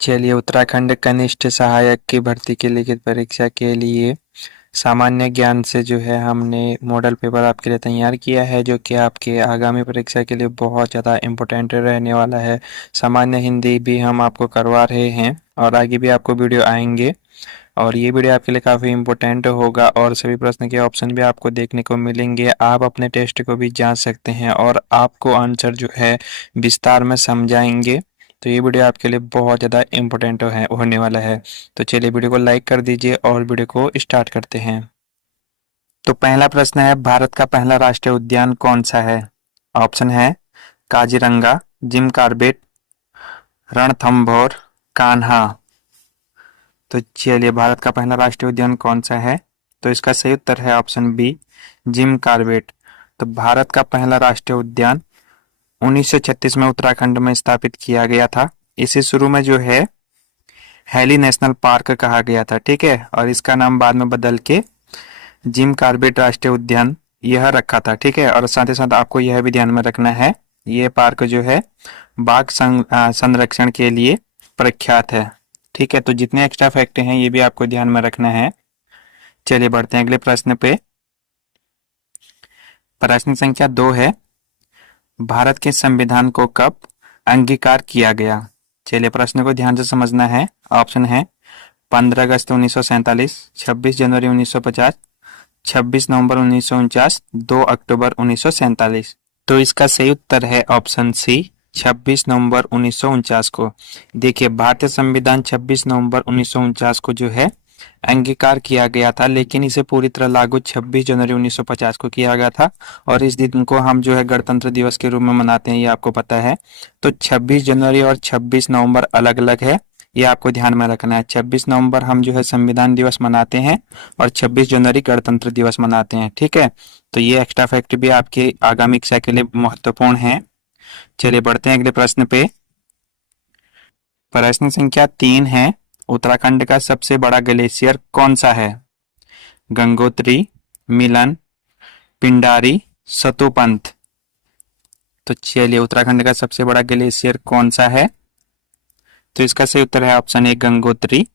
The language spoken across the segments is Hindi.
चलिए, उत्तराखंड कनिष्ठ सहायक की भर्ती की लिखित परीक्षा के लिए सामान्य ज्ञान से जो है हमने मॉडल पेपर आपके लिए तैयार किया है, जो कि आपके आगामी परीक्षा के लिए बहुत ज़्यादा इम्पोर्टेंट रहने वाला है। सामान्य हिंदी भी हम आपको करवा रहे हैं और आगे भी आपको वीडियो आएंगे और ये वीडियो आपके लिए काफ़ी इम्पोर्टेंट होगा और सभी प्रश्न के ऑप्शन भी आपको देखने को मिलेंगे। आप अपने टेस्ट को भी जांच सकते हैं और आपको आंसर जो है विस्तार में समझाएंगे। तो ये वीडियो आपके लिए बहुत ज़्यादा इम्पोर्टेंट है होने वाला है। तो चलिए वीडियो को लाइक कर दीजिए और वीडियो को स्टार्ट करते हैं। तो पहला प्रश्न है, भारत का पहला राष्ट्रीय उद्यान कौन सा है? ऑप्शन है काजीरंगा, जिम कॉर्बेट, रणथंभौर, कान्हा। तो चलिए, भारत का पहला राष्ट्रीय उद्यान कौन सा है? तो इसका सही उत्तर है ऑप्शन बी, जिम कॉर्बेट। तो भारत का पहला राष्ट्रीय उद्यान 1936 में उत्तराखंड में स्थापित किया गया था। इसे शुरू में जो है हैली नेशनल पार्क कहा गया था, ठीक है, और इसका नाम बाद में बदल के जिम कॉर्बेट राष्ट्रीय उद्यान यह रखा था, ठीक है। और साथ ही साथ आपको यह भी ध्यान में रखना है, ये पार्क जो है बाघ संरक्षण के लिए प्रख्यात है, ठीक है। तो जितने एक्स्ट्रा फैक्ट हैं ये भी आपको ध्यान में रखना है। चलिए बढ़ते हैं अगले प्रश्न पे। प्रश्न संख्या 2 है, भारत के संविधान को कब अंगीकार किया गया? चलिए प्रश्न को ध्यान से समझना है। ऑप्शन है 15 अगस्त 1947, 26 जनवरी 1950, 26 नवंबर 1949, 2 अक्टूबर 1947। तो इसका सही उत्तर है ऑप्शन सी, 26 नवंबर 1949 को। देखिए, भारतीय संविधान 26 नवंबर 1949 को जो है अंगीकार किया गया था, लेकिन इसे पूरी तरह लागू 26 जनवरी 1950 को किया गया था। और इस दिन को हम जो है गणतंत्र दिवस के रूप में मनाते हैं, ये आपको पता है। तो 26 जनवरी और 26 नवंबर अलग अलग है, ये आपको ध्यान में रखना है। 26 नवंबर हम जो है संविधान दिवस मनाते हैं और 26 जनवरी गणतंत्र दिवस मनाते हैं, ठीक है। तो ये एक्स्ट्रा फैक्ट भी आपके आगामी शिक्षा के लिए महत्वपूर्ण है। चलिए बढ़ते हैं अगले प्रश्न पे। प्रश्न संख्या 3 है, उत्तराखंड का सबसे बड़ा ग्लेशियर कौन सा है? गंगोत्री, मिलन, पिंडारी, सतोपंथ। तो चलिए, उत्तराखंड का सबसे बड़ा ग्लेशियर कौन सा है? तो इसका सही उत्तर है ऑप्शन ए, गंगोत्री।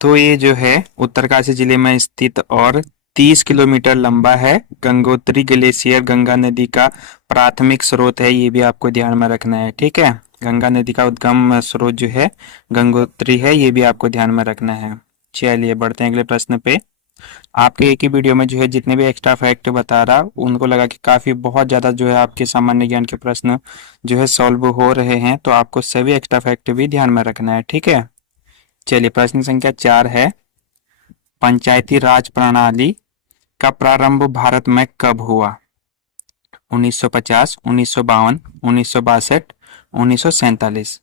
तो ये जो है उत्तरकाशी जिले में स्थित और 30 किलोमीटर लंबा है। गंगोत्री ग्लेशियर गंगा नदी का प्राथमिक स्रोत है, ये भी आपको ध्यान में रखना है, ठीक है। गंगा नदी का उद्गम स्रोत जो है गंगोत्री है, ये भी आपको ध्यान में रखना है। चलिए बढ़ते हैं अगले प्रश्न पे। आपके एक ही वीडियो में जो है जितने भी एक्स्ट्रा फैक्ट बता रहा उनको लगा कि काफी बहुत ज्यादा जो है आपके सामान्य ज्ञान के प्रश्न जो है सॉल्व हो रहे हैं, तो आपको सभी एक्स्ट्रा फैक्ट भी ध्यान में रखना है, ठीक है। चलिए प्रश्न संख्या 4 है, पंचायती राज प्रणाली का प्रारंभ भारत में कब हुआ? 1950, 1952, 1962, 1947।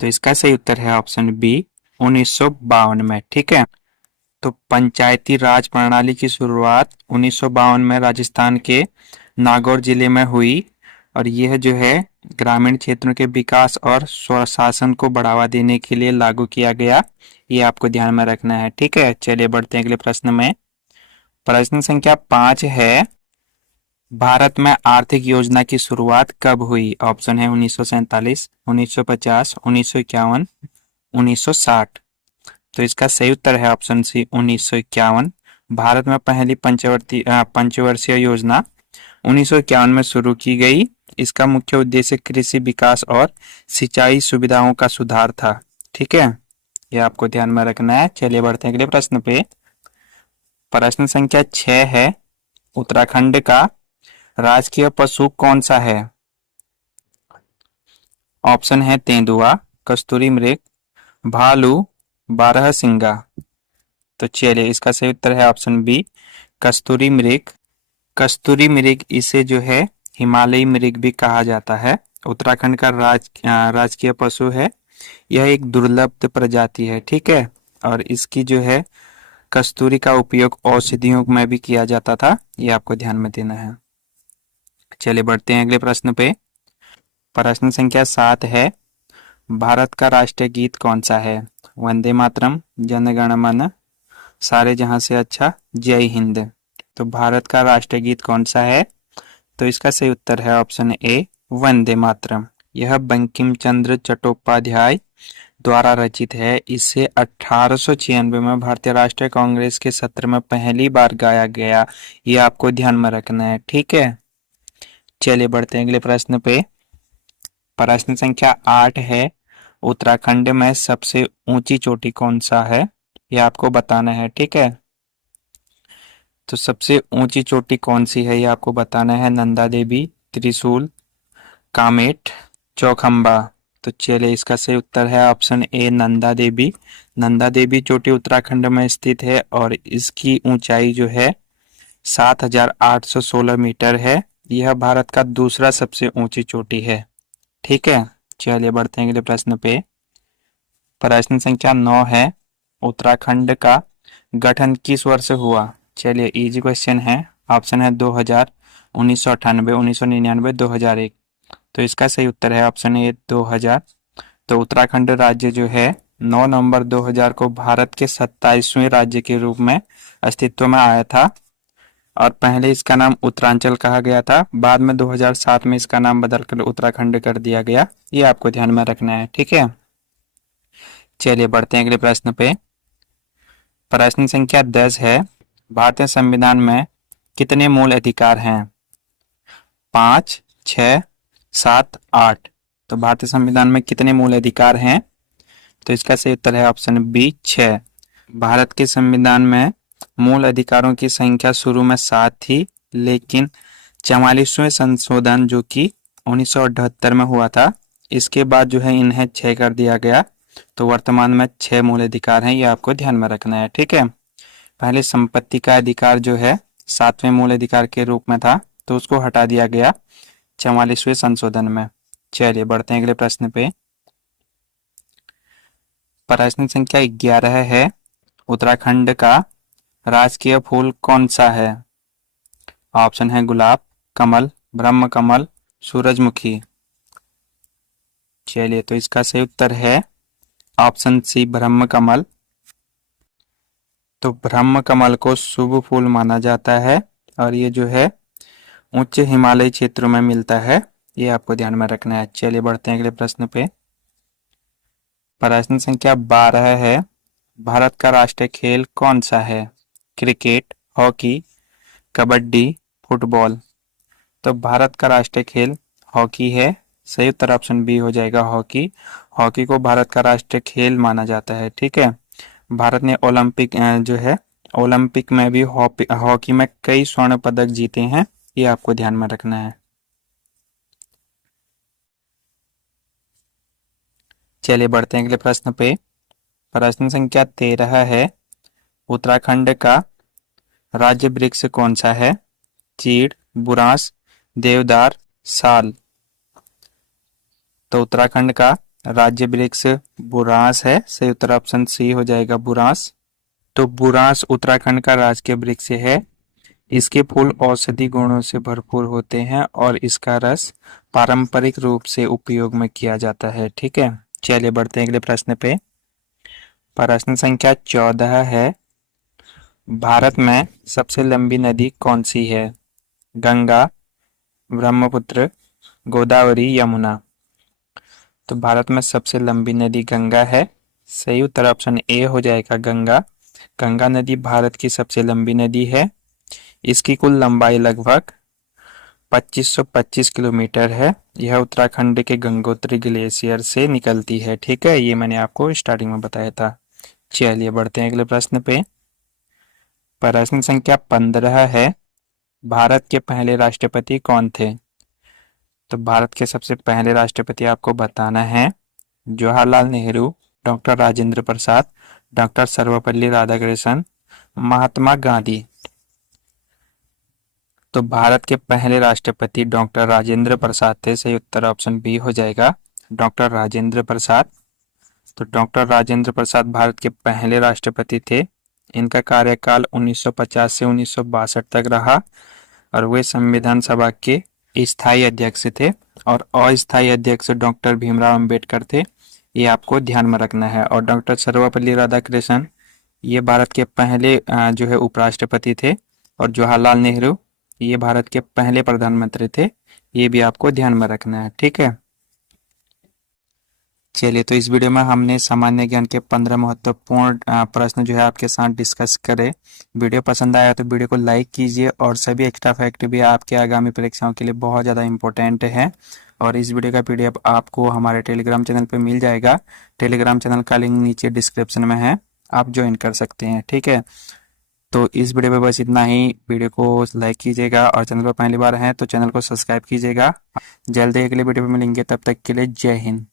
तो इसका सही उत्तर है ऑप्शन बी, 1952 में, ठीक है। तो पंचायती राज प्रणाली की शुरुआत 1952 में राजस्थान के नागौर जिले में हुई और यह जो है ग्रामीण क्षेत्रों के विकास और स्वशासन को बढ़ावा देने के लिए लागू किया गया, ये आपको ध्यान में रखना है, ठीक है। चलिए बढ़ते हैं अगले प्रश्न में। प्रश्न संख्या 5 है, भारत में आर्थिक योजना की शुरुआत कब हुई? ऑप्शन है 1947, 1950, 1951, 1960। तो इसका सही उत्तर है ऑप्शन सी, 1951। भारत में पहली पंचवर्षीय योजना 1951 में शुरू की गई। इसका मुख्य उद्देश्य कृषि विकास और सिंचाई सुविधाओं का सुधार था, ठीक है, ये आपको ध्यान में रखना है। चलिए बढ़ते हैं अगले प्रश्न पे। प्रश्न संख्या 6 है, उत्तराखंड का राजकीय पशु कौन सा है? ऑप्शन है तेंदुआ, कस्तूरी मृग, भालू, बारहसिंगा। तो चलिए इसका सही उत्तर है ऑप्शन बी, कस्तूरी मृग। कस्तूरी मृग इसे जो है हिमालयी मृग भी कहा जाता है। उत्तराखंड का राजकीय पशु है। यह एक दुर्लभ प्रजाति है, ठीक है, और इसकी जो है कस्तूरी का उपयोग औषधियों में भी किया जाता था, ये आपको ध्यान में देना है। चलिए बढ़ते हैं अगले प्रश्न पे। प्रश्न संख्या 7 है, भारत का राष्ट्रीय गीत कौन सा है? वंदे मातरम, जन गण मन, सारे जहां से अच्छा, जय हिंद। तो भारत का राष्ट्रीय गीत कौन सा है? तो इसका सही उत्तर है ऑप्शन ए, वंदे मातरम। यह बंकिम चंद्र चट्टोपाध्याय द्वारा रचित है। इसे 1896 में भारतीय राष्ट्रीय कांग्रेस के सत्र में पहली बार गाया गया। ये आपको ध्यान में रखना है, ठीक है। चलिए बढ़ते हैं अगले प्रश्न पे। प्रश्न संख्या 8 है, उत्तराखंड में सबसे ऊंची चोटी कौन सा है, ये आपको बताना है, ठीक है। तो सबसे ऊंची चोटी कौन सी है ये आपको बताना है। नंदा देवी, त्रिशूल, कामेट, चौखंबा। तो चलिए इसका सही उत्तर है ऑप्शन ए, नंदा देवी। नंदा देवी चोटी उत्तराखंड में स्थित है और इसकी ऊंचाई जो है 7,816 मीटर है। यह भारत का दूसरा सबसे ऊंची चोटी है, ठीक है। चलिए बढ़ते हैं अगले प्रश्न पे। प्रश्न संख्या 9 है, उत्तराखंड का गठन किस वर्ष हुआ। चलिए इजी क्वेश्चन है। ऑप्शन है 2000, 1998, 1999, 2001। तो इसका सही उत्तर है ऑप्शन ए, 2000। तो उत्तराखंड राज्य जो है 9 नवंबर 2000 को भारत के 27वें राज्य के रूप में अस्तित्व में आया था और पहले इसका नाम उत्तरांचल कहा गया था। बाद में 2007 में इसका नाम बदलकर उत्तराखंड कर दिया गया। ये आपको ध्यान में रखना है, ठीक है। चलिए बढ़ते हैं अगले प्रश्न पे। प्रश्न संख्या 10 है, भारतीय संविधान में कितने मूल अधिकार हैं। 5, 6, 7, 8। तो भारतीय संविधान में कितने मूल अधिकार हैं। तो इसका सही उत्तर है ऑप्शन बी, 6। भारत के संविधान में मूल अधिकारों की संख्या शुरू में 7 थी, लेकिन 44वें संशोधन जो कि 1978 में हुआ था, इसके बाद जो है इन्हें 6 कर दिया गया। तो वर्तमान में 6 मूल अधिकार हैं, ये आपको ध्यान में रखना है, ठीक है। पहले संपत्ति का अधिकार जो है 7वें मूल अधिकार के रूप में था, तो उसको हटा दिया गया 44वें संशोधन में। चलिए बढ़ते हैं अगले प्रश्न पे। प्रश्न संख्या 11 है, उत्तराखंड का राजकीय फूल कौन सा है। ऑप्शन है गुलाब, कमल, ब्रह्म कमल, सूरजमुखी। चलिए तो इसका सही उत्तर है ऑप्शन सी, ब्रह्म कमल। तो ब्रह्म कमल को शुभ फूल माना जाता है और ये जो है उच्च हिमालयी क्षेत्रों में मिलता है, ये आपको ध्यान में रखना है। चलिए बढ़ते हैं अगले प्रश्न पे। प्रश्न संख्या 12 है, भारत का राष्ट्रीय खेल कौन सा है। Cricket, hockey, kabaddi, football. तो भारत का राष्ट्रीय खेल हॉकी है। सही उत्तर ऑप्शन बी हो जाएगा, हॉकी। हॉकी को भारत का राष्ट्रीय खेल माना जाता है, ठीक है। भारत ने ओलंपिक जो है ओलंपिक में भी हॉकी में कई स्वर्ण पदक जीते हैं, ये आपको ध्यान में रखना है। चलिए बढ़ते हैं अगले प्रश्न पे। प्रश्न संख्या 13 है, उत्तराखंड का राज्य वृक्ष कौन सा है। चीड़, बुरांस, देवदार, साल। तो उत्तराखंड का राज्य वृक्ष बुरांस है। सही उत्तर ऑप्शन सी हो जाएगा, बुरांस। तो बुरांस उत्तराखंड का राजकीय वृक्ष है। इसके फूल औषधि गुणों से भरपूर होते हैं और इसका रस पारंपरिक रूप से उपयोग में किया जाता है, ठीक है। चलिए बढ़ते हैं अगले प्रश्न पे। प्रश्न संख्या 14 है, भारत में सबसे लंबी नदी कौन सी है। गंगा, ब्रह्मपुत्र, गोदावरी, यमुना। तो भारत में सबसे लंबी नदी गंगा है। सही उत्तर ऑप्शन ए हो जाएगा, गंगा। गंगा नदी भारत की सबसे लंबी नदी है। इसकी कुल लंबाई लगभग 2525 किलोमीटर है। यह उत्तराखंड के गंगोत्री ग्लेशियर से निकलती है, ठीक है। ये मैंने आपको स्टार्टिंग में बताया था। चलिए बढ़ते हैं अगले प्रश्न पे। प्रश्न संख्या 15 है, भारत के पहले राष्ट्रपति कौन थे। तो भारत के सबसे पहले राष्ट्रपति आपको बताना है। Jawaharlal Nehru, doctor Rajendra Prasad, doctor Sarvepalli Radhakrishnan, Mahatma Gandhi. तो भारत के पहले राष्ट्रपति डॉक्टर राजेंद्र प्रसाद थे। सही उत्तर ऑप्शन बी हो जाएगा, डॉक्टर राजेंद्र प्रसाद। तो डॉक्टर राजेंद्र प्रसाद भारत के पहले राष्ट्रपति थे। इनका कार्यकाल 1950 से 1962 तक रहा और वे संविधान सभा के स्थायी अध्यक्ष थे और अस्थायी अध्यक्ष डॉक्टर भीमराव अंबेडकर थे, ये आपको ध्यान में रखना है। और डॉक्टर सर्वपल्ली राधाकृष्णन ये भारत के पहले जो है उपराष्ट्रपति थे और जवाहरलाल नेहरू ये भारत के पहले प्रधानमंत्री थे, ये भी आपको ध्यान में रखना है, ठीक है। चलिए, तो इस वीडियो में हमने सामान्य ज्ञान के 15 महत्वपूर्ण प्रश्न जो है आपके साथ डिस्कस करे। वीडियो पसंद आया तो वीडियो को लाइक कीजिए, और सभी एक्स्ट्रा फैक्ट भी आपके आगामी परीक्षाओं के लिए बहुत ज़्यादा इंपॉर्टेंट है। और इस वीडियो का पीडीएफ आपको हमारे टेलीग्राम चैनल पे मिल जाएगा। टेलीग्राम चैनल का लिंक नीचे डिस्क्रिप्शन में है, आप ज्वाइन कर सकते हैं। ठीक है, तो इस वीडियो में बस इतना ही। वीडियो को लाइक कीजिएगा, और चैनल पर पहली बार हैं तो चैनल को सब्सक्राइब कीजिएगा। जल्दी अगले वीडियो में मिलेंगे, तब तक के लिए जय हिंद।